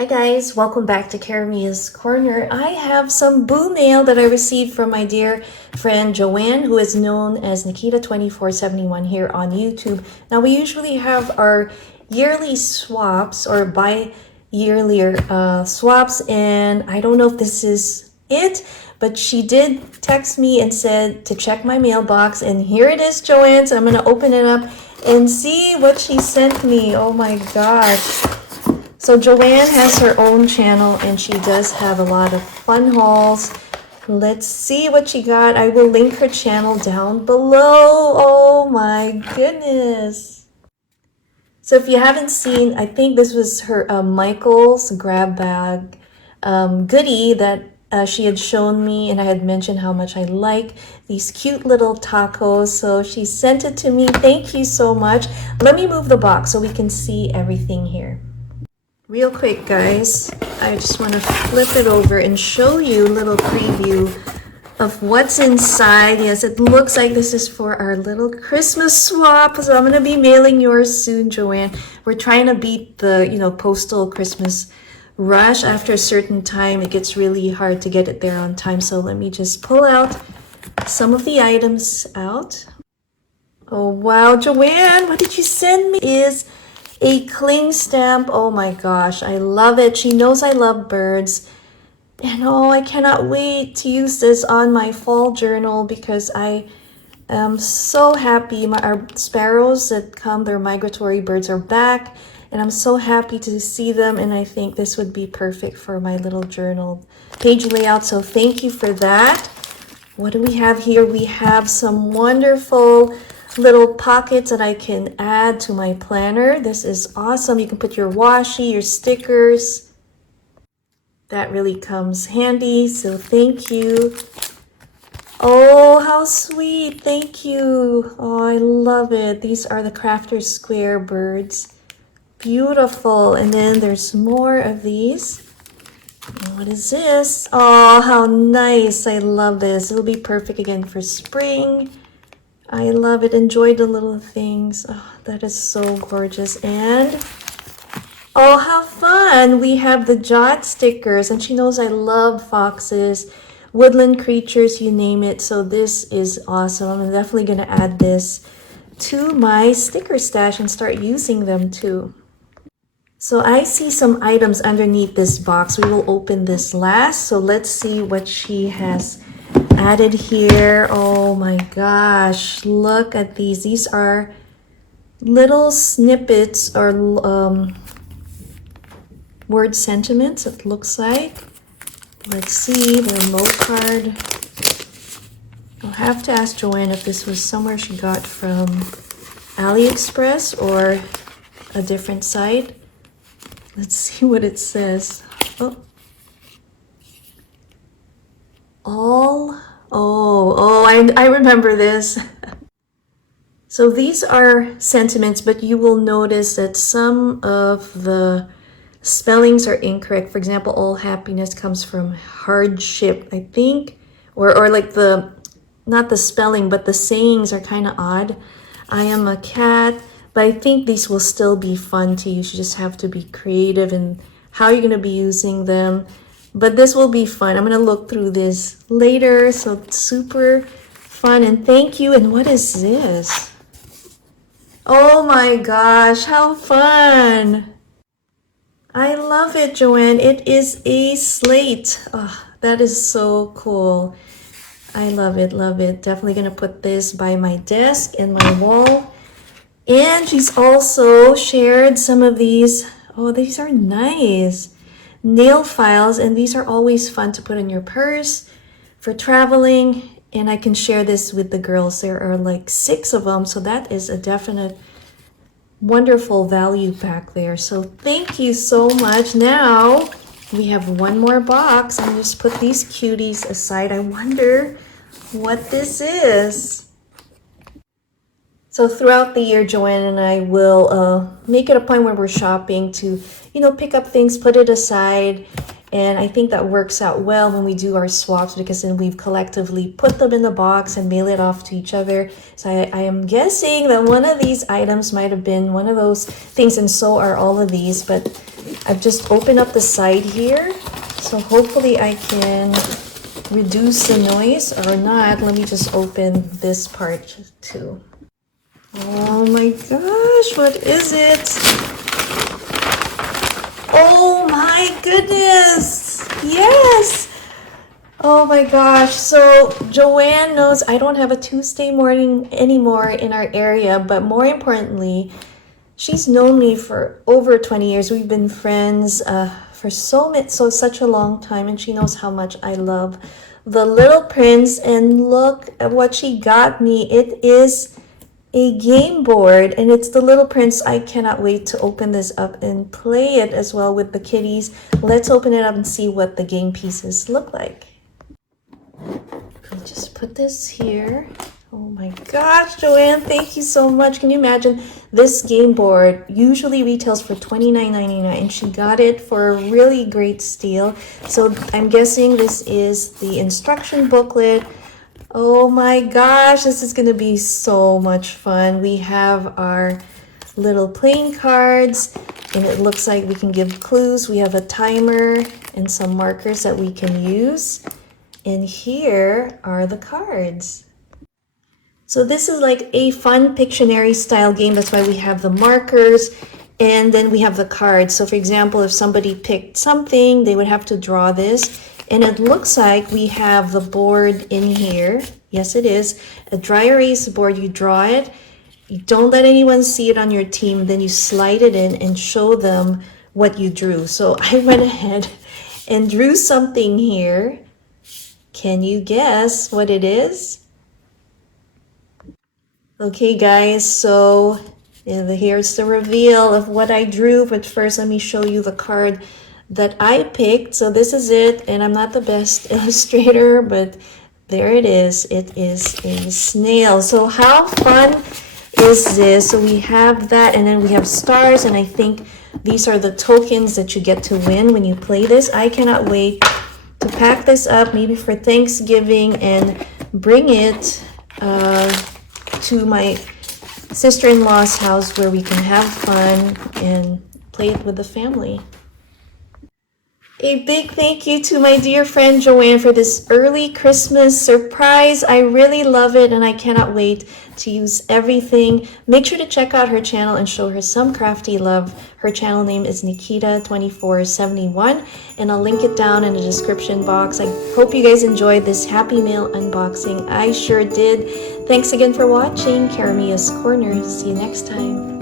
Hi guys, welcome back to Karamia's Corner. I have some boo mail that I received from my dear friend Joanne, who is known as Nikita2471 here on YouTube. Now we usually have our yearly swaps or bi-yearly swaps, and I don't know if this is it, but she did text me and said to check my mailbox, and here it is, Joanne. So I'm gonna open it up and see what she sent me. Oh my gosh. So Joanne has her own channel and she does have a lot of fun hauls. Let's see what she got. I will link her channel down below. Oh my goodness. So if you haven't seen, I think this was her Michael's grab bag goodie that she had shown me, and I had mentioned how much I like these cute little tacos. So she sent it to me. Thank you so much. Let me move the box so we can see everything here. Real quick, guys, I just want to flip it over and show you a little preview of what's inside. Yes, it looks like this is for our little Christmas swap. So I'm going to be mailing yours soon, Joanne. We're trying to beat the, postal Christmas rush. After a certain time, it gets really hard to get it there on time. So let me just pull out some of the items out. Oh, wow, Joanne, what did you send me? Is a cling stamp. Oh my gosh, I love it. She knows I love birds. And oh, I cannot wait to use this on my fall journal because I am so happy. Our sparrows that come, their migratory birds, are back. And I'm so happy to see them. And I think this would be perfect for my little journal page layout. So thank you for that. What do we have here? We have some wonderful little pockets that I can add to my planner. This is awesome. You can put your washi, your stickers. That really comes handy, so thank you. Oh, how sweet. Thank you. Oh, I love it. These are the Crafter Square birds. Beautiful. And then there's more of these. And what is this? Oh, how nice. I love this. It'll be perfect again for spring. I love it. Enjoy the little things. Oh, that is so gorgeous. And oh, how fun. We have the Jot stickers, and she knows I love foxes, woodland creatures, you name it. So this is awesome. I'm definitely going to add this to my sticker stash and start using them too. So I see some items underneath this box. We will open this last. So let's see what she has added here. Oh my gosh, look at these. These are little snippets or word sentiments, it looks like. Let's see, the remote card. I'll have to ask Joanne if this was somewhere she got from AliExpress or a different site. Let's see what it says. I remember this. So these are sentiments, but you will notice that some of the spellings are incorrect. For example, all happiness comes from hardship, I think, or like not the spelling, but the sayings are kind of odd. I am a cat, but I think these will still be fun to use. You just have to be creative in how you're going to be using them. But this will be fun. I'm going to look through this later. So it's super fun. And thank you. And what is this? Oh my gosh, how fun. I love it, Joanne. It is a slate. Oh, that is so cool. I love it, love it. Definitely going to put this by my desk and my wall. And she's also shared some of these. Oh, these are nice. Nail files, and these are always fun to put in your purse for traveling. And I can share this with the girls. There are like 6 of them, so that is a definite wonderful value pack there. So thank you so much. Now we have one more box. I'm just put these cuties aside. I wonder what this is. So throughout the year, Joanne and I will make it a point when we're shopping to, pick up things, put it aside. And I think that works out well when we do our swaps, because then we've collectively put them in the box and mail it off to each other. So I am guessing that one of these items might have been one of those things, and so are all of these. But I've just opened up the side here, so hopefully I can reduce the noise, or not. Let me just open this part too. Oh my gosh, what is it? Oh my goodness! Yes! Oh my gosh, so Joanne knows I don't have a Tuesday morning anymore in our area, but more importantly, she's known me for over 20 years. We've been friends for such a long time, and she knows how much I love The Little Prince. And look at what she got me. It is a game board, and it's The Little Prince. I cannot wait to open this up and play it as well with the kitties. Let's open it up and see what the game pieces look like. I'll just put this here. Oh my gosh, Joanne, thank you so much. Can you imagine? This game board usually retails for $29.99, and she got it for a really great steal. So I'm guessing this is the instruction booklet. Oh my gosh, this is going to be so much fun. We have our little playing cards, and it looks like we can give clues. We have a timer and some markers that we can use. And here are the cards. So this is like a fun Pictionary style game. That's why we have the markers, and then we have the cards. So for example, if somebody picked something, they would have to draw this. And it looks like we have the board in here. Yes, it is. A dry erase board. You draw it. You don't let anyone see it on your team. Then you slide it in and show them what you drew. So I went ahead and drew something here. Can you guess what it is? Okay, guys, so here's the reveal of what I drew. But first, let me show you the card that I picked. So this is it, and I'm not the best illustrator, but there it is. It is a snail. So how fun is this? So we have that, and then we have stars, and I think these are the tokens that you get to win when you play this. I cannot wait to pack this up, maybe for Thanksgiving, and bring it to my sister-in-law's house where we can have fun and play it with the family. A big thank you to my dear friend Joanne for this early Christmas surprise. I really love it, and I cannot wait to use everything. Make sure to check out her channel and show her some crafty love. Her channel name is Nikita2471, and I'll link it down in the description box. I hope you guys enjoyed this Happy Mail unboxing. I sure did. Thanks again for watching Karamia's Corner. See you next time.